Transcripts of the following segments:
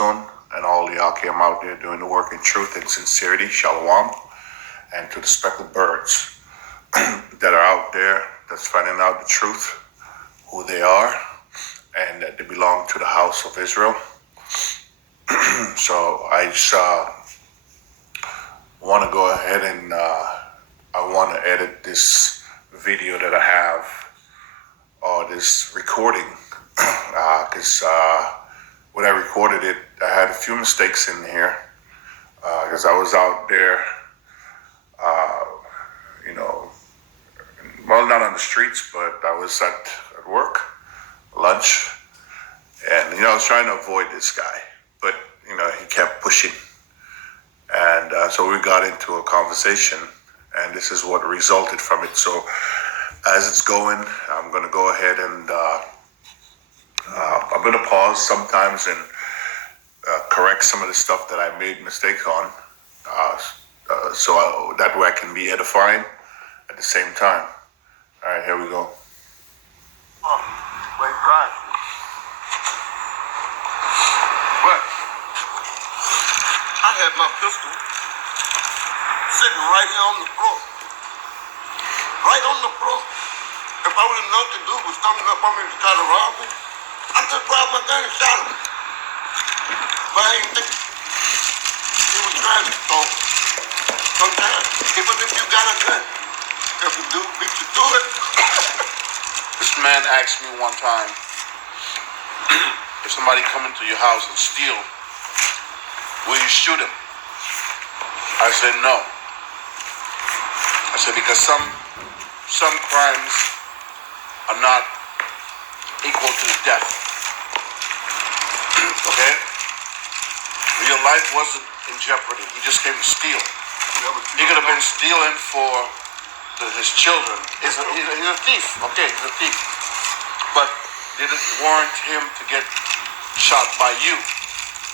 And all y'all came out there doing the work in truth and sincerity, shalom, and to the speckled birds that are out there that's finding out the truth, who they are, and that they belong to the house of Israel. So I just want to go ahead and I want to edit this video that I have, or this recording, because when I recorded it, I had a few mistakes in here, because I was out there, well, not on the streets, but I was at work, lunch, and I was trying to avoid this guy, but he kept pushing, and so we got into a conversation, and this is what resulted from it. So as it's going, I'm going to go ahead and I'm going to pause sometimes and correct some of the stuff that I made mistakes on, so that way I can be edifying at the same time. All right, here we go. Wait, God. But I had my pistol sitting right here on the floor. Right on the floor. If I would have known the dude was coming up on me to try to rob me, I just grabbed my gun and shot him. But I didn't think he was trying to. So sometimes, even if you got a gun, if the dude beat you to it. This man asked me one time, if somebody come into your house and steal, will you shoot him? I said no. I said because some crimes are not equal to the death. Okay? Your life wasn't in jeopardy. He just came to steal. He could have been stealing for his children. He's a thief. Okay, he's a thief. But did it warrant him to get shot by you?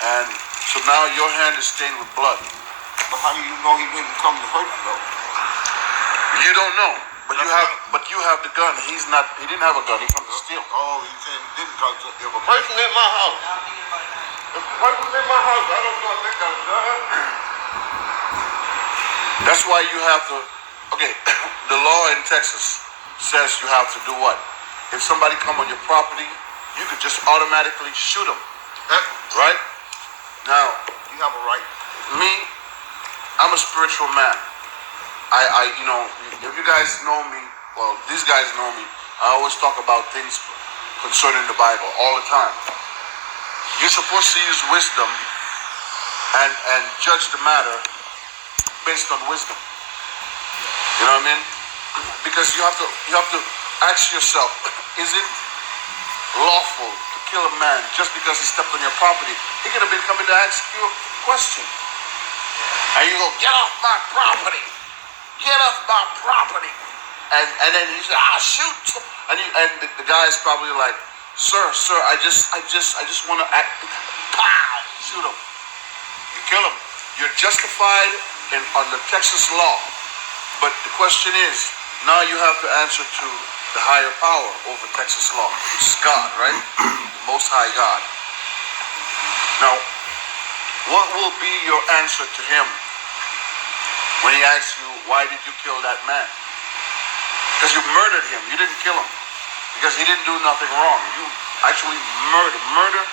And so now your hand is stained with blood. But how do you know he didn't come to hurt you though? You don't know. But you have the gun. He didn't have a gun. He come to steal. Oh, he said he didn't come to steal. If a person in my house, I don't know if they got a gun. That's why you have to. Okay, the law in Texas says you have to do what? If somebody come on your property, you could just automatically shoot them, right? Now, you have a right. Me, I'm a spiritual man. If you guys know me, well, these guys know me, I always talk about things concerning the Bible all the time. You're supposed to use wisdom and judge the matter based on wisdom. You know what I mean? Because you have to ask yourself, is it lawful to kill a man just because he stepped on your property? He could have been coming to ask you a question. And you go, get off my property. Get off my property. And then you say, I'll shoot. And the guy's probably like, sir, I just want to act. Pow! Shoot him. You kill him. You're justified on the Texas law. But the question is, now you have to answer to the higher power over Texas law, which is God, right? The Most High God. Now, what will be your answer to him when he asks you, why did you kill that man? Because you murdered him. You didn't kill him. Because he didn't do nothing wrong. You actually murder. Murder,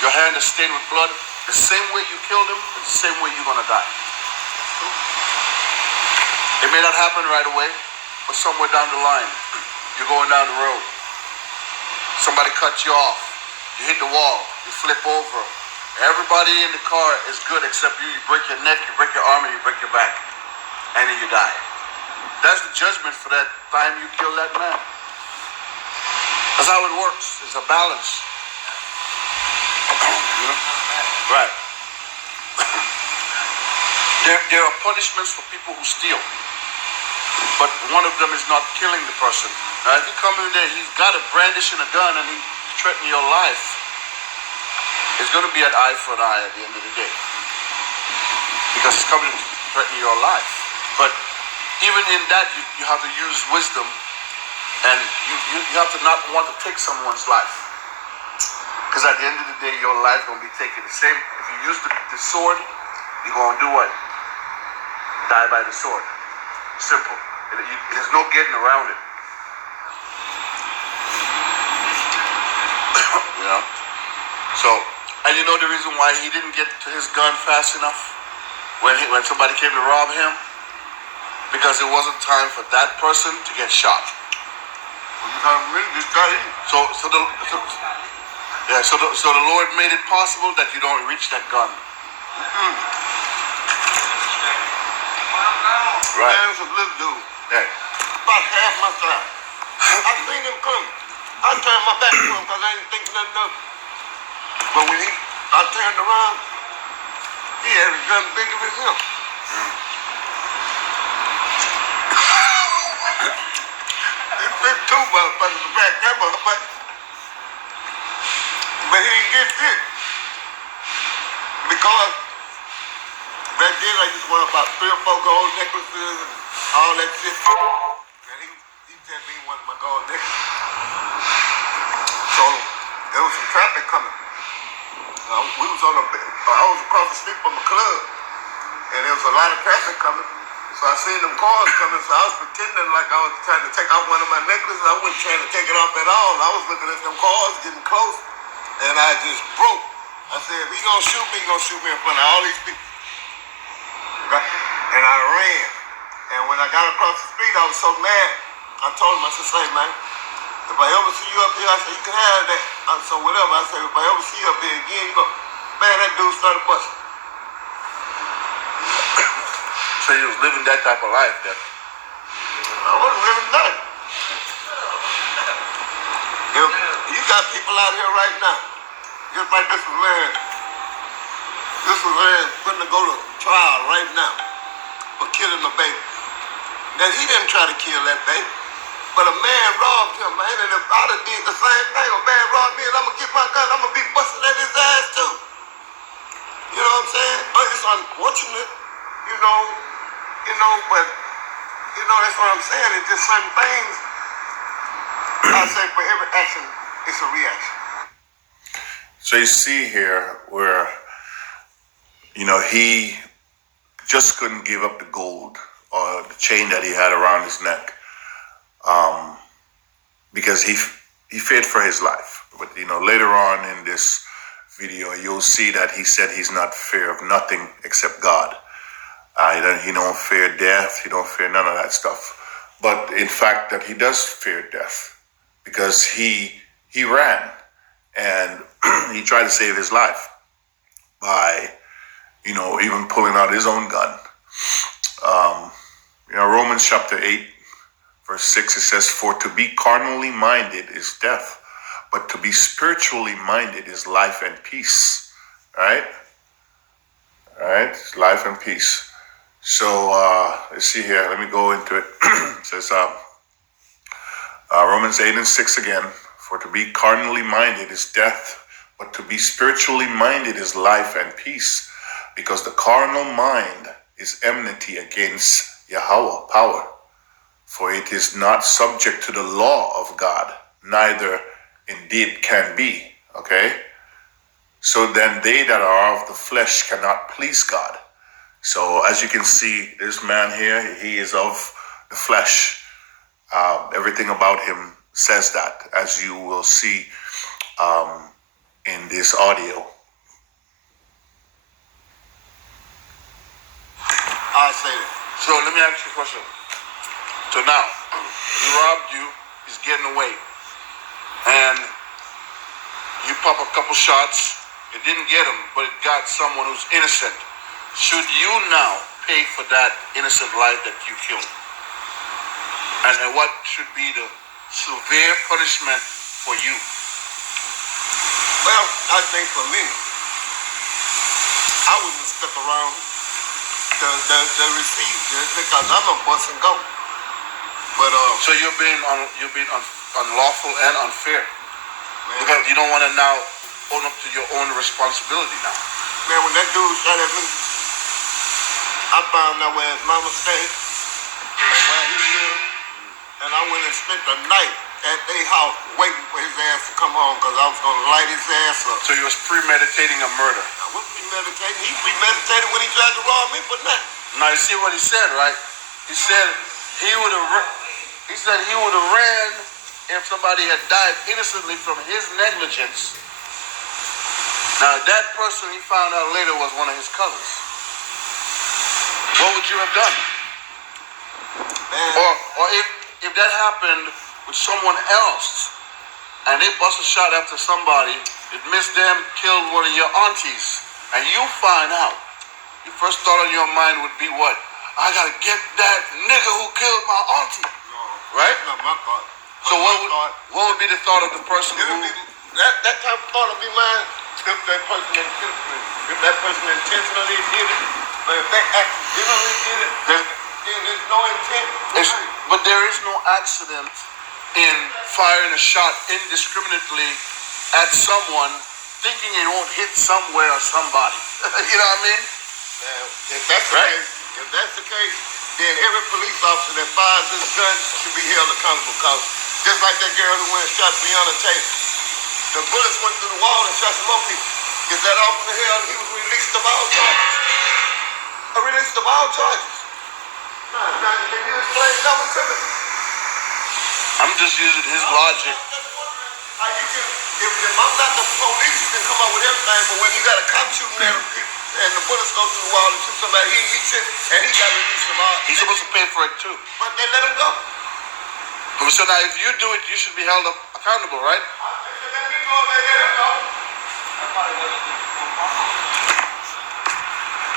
your hand is stained with blood. The same way you killed him, it's the same way you're going to die. It may not happen right away, but somewhere down the line, you're going down the road. Somebody cuts you off. You hit the wall. You flip over. Everybody in the car is good except you. You break your neck, you break your arm, and you break your back. And then you die. That's the judgment for that time you killed that man. That's how it works. There's a balance. Right. There are punishments for people who steal. But one of them is not killing the person. Now, if you come in there, he's got a brandishing a gun and he's threatening your life. It's going to be an eye for an eye at the end of the day. Because it's coming to threaten your life. But even in that, you have to use wisdom, and you have to not want to take someone's life. Because at the end of the day, your life gonna be taken the same. If you use the sword, you're gonna do what? Die by the sword. Simple. There's no getting around it. You know. So, and you know the reason why he didn't get to his gun fast enough when somebody came to rob him, because it wasn't time for that person to get shot. So the Lord made it possible that you don't reach that gun. Right. Man, was a little dude. Yeah. About half my size. I seen him come. I turned my back to him because I didn't think nothing of it. But when I turned around, he had a gun bigger than him. He picked two motherfuckers back that motherfucker. But he didn't get hit. Because back then I used to wear about 3 or 4 gold necklaces and all that shit. And he sent me one of my gold necklaces. So there was some traffic coming. We was on I was across the street from the club, and there was a lot of traffic coming. So I seen them cars coming, so I was pretending like I was trying to take off one of my necklaces. I wasn't trying to take it off at all. I was looking at them cars getting close, and I just broke. I said, if he's gonna shoot me, he's gonna shoot me in front of all these people. Right? And I ran. And when I got across the street, I was so mad. I told him, I said, say, man, if I ever see you up here, I said, you can have that. So whatever. I said, if I ever see you up here again, you go, man, that dude started busting. So you was living that type of life then? I wasn't living nothing. You got people out here right now, just like this man. This man finna go to trial right now for killing a baby. Now, he didn't try to kill that baby, but a man robbed him, man, and if I'd have did the same thing, a man robbed me and I'm gonna get my gun, I'm gonna be busting at his ass too. You know what I'm saying? But it's unfortunate, but that's what I'm saying. It's just certain things. I say for every action, it's a reaction. So you see here where, he just couldn't give up the gold or the chain that he had around his neck, because he feared for his life. But later on in this video, you'll see that he said he's not fear of nothing except God. He don't fear death. He don't fear none of that stuff. But in fact, that he does fear death, because he ran and he tried to save his life by, even pulling out his own gun. Romans chapter 8, verse 6, it says, for to be carnally minded is death, but to be spiritually minded is life and peace. All right? It's life and peace. So let's see here. Let me go into it. It says, Romans 8 and 6 again. For to be carnally minded is death, but to be spiritually minded is life and peace. Because the carnal mind is enmity against Yahweh, power. For it is not subject to the law of God, neither indeed can be. Okay? So then they that are of the flesh cannot please God. So as you can see, this man here, he is of the flesh. Everything about him says that, as you will see in this audio. I say that. So let me ask you a question. So now, he robbed you, he's getting away, and you pop a couple shots, it didn't get him, but it got someone who's innocent. Should you now pay for that innocent life that you killed? And what should be the severe punishment for you? Well, I think for me, I wouldn't stick around the receive just because I'm a bust and go. But so you're being unlawful and unfair, man, because you don't want to now own up to your own responsibility now. man, when that dude shot at me, I found out where his mama stayed and where he lived, and I went and spent the night at their house waiting for his ass to come home because I was going to light his ass up. So he was premeditating a murder. I was premeditating. He premeditated when he tried to rob me for nothing. Now you see what he said, right? He said he would have. He said he would have ran if somebody had died innocently from his negligence. Now that person he found out later was one of his cousins. What would you have done? Man, Or if that happened with someone else and they bust a shot after somebody, it missed them, killed one of your aunties, and you find out, your first thought on your mind would be what? I gotta get that nigga who killed my auntie. no, Right? that's not my thought. So what would be the thought of the person It'll who? be that type of thought will be mine if that person intentionally did it, but if they accidentally did it, then there's no intent. But there is no accident in firing a shot indiscriminately at someone, thinking it won't hit somewhere or somebody. You know what I mean? Now, if that's the case, then every police officer that fires his gun should be held accountable. Because just like that girl who went and shot Breonna Taylor, the bullets went through the wall and shot some more people. Is that officer held? He was released of all charges. Released of all charges. Now, can you explain something to me? I'm just using his logic. If I'm not the police, you can come up with everything, but when you got a cop shooting at people and the bullets go through the wall and shoot somebody, he shit, and he got released of all. He's supposed to pay for it too. But they let him go. So now if you do it, you should be held accountable, right? Let me go, they let him go.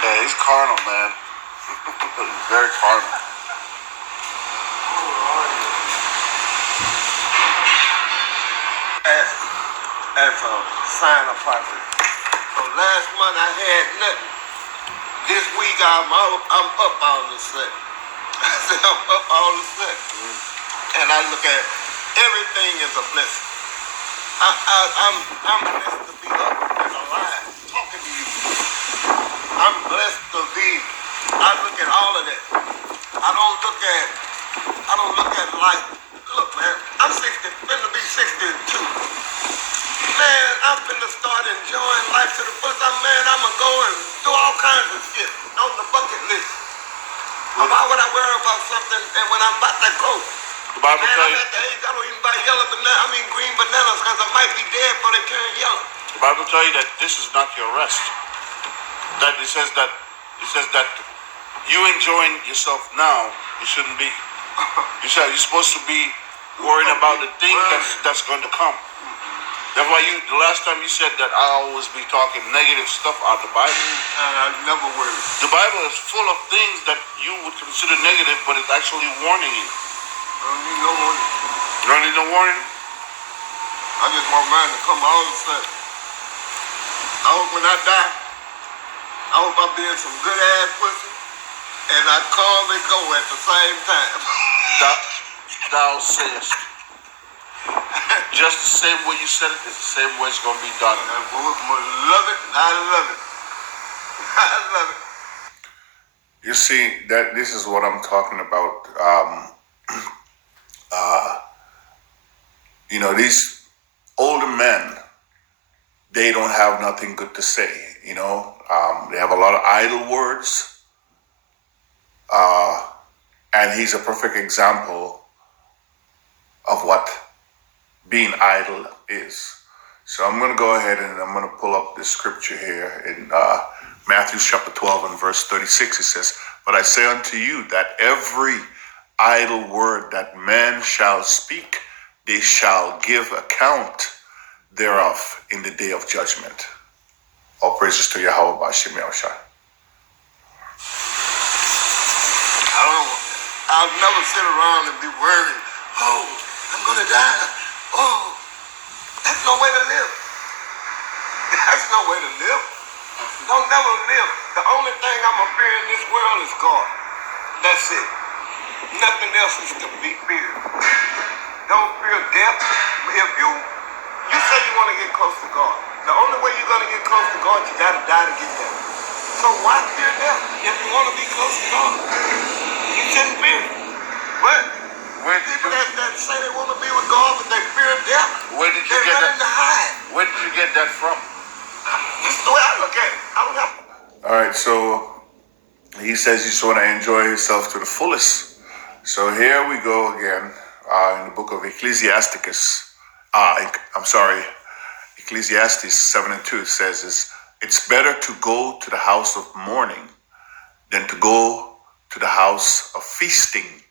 Yeah, he's carnal, man. Very carnal. As a sign of prophecy. So last month I had nothing. This week I'm up all of a sudden. I said I'm up all of a sudden. And I look at everything as a blessing. I'm blessed to be up and alive, talking to you. I'm blessed to be. I look at all of that. I don't look at life. Look, man, I'm 60, finna be 62. Man, I'm finna start enjoying life to the fullest. I'ma go and do all kinds of shit on the bucket list. Why would I worry about something and when I'm about to go? The Bible Man, tells I'm you. at the age I don't even buy green bananas because I might be dead before they turn yellow. The Bible tells you that this is not your rest. That it says that you enjoying yourself now, you shouldn't be. You said you're supposed to be worrying about the thing that's going to come. That's why the last time you said that I always be talking negative stuff out of the Bible. And I never worry. The Bible is full of things that you would consider negative, but it's actually warning you. I don't need no warning. You don't need no warning? I just want mine to come all of a sudden. I hope when I die, I hope I be in some good ass pussy and I call and go at the same time. Thou sayest. Just the same way you said it is the same way it's going to be done. I love it. I love it. I love it. You see, that this is what I'm talking about. These older men, they don't have nothing good to say. They have a lot of idle words. And he's a perfect example of what being idle is. So I'm going to go ahead and I'm going to pull up this scripture here in Matthew chapter 12 and verse 36. It says, "But I say unto you that every idle word that man shall speak, they shall give account thereof in the day of judgment." All praises to Yahweh B'Shem Yahushua. I'll never sit around and be worried. Oh, I'm gonna die. Oh, that's no way to live. That's no way to live. Don't never live. The only thing I'm gonna fear in this world is God. That's it. Nothing else is to be feared. Don't fear death. If you say you want to get close to God, the only way you're gonna get close to God, you gotta die to get there. So why fear death if you want to be close to God? You shouldn't fear it. But Where did People you that say they want to be with God, but they fear death. where did you They're get running to that? hide. Where did you get that from? This is the way I look at it. I don't have. All right, so he says he just want to enjoy himself to the fullest. So here we go again in the book of Ecclesiasticus. I'm sorry, Ecclesiastes 7:2 says it's better to go to the house of mourning than to go to the house of feasting.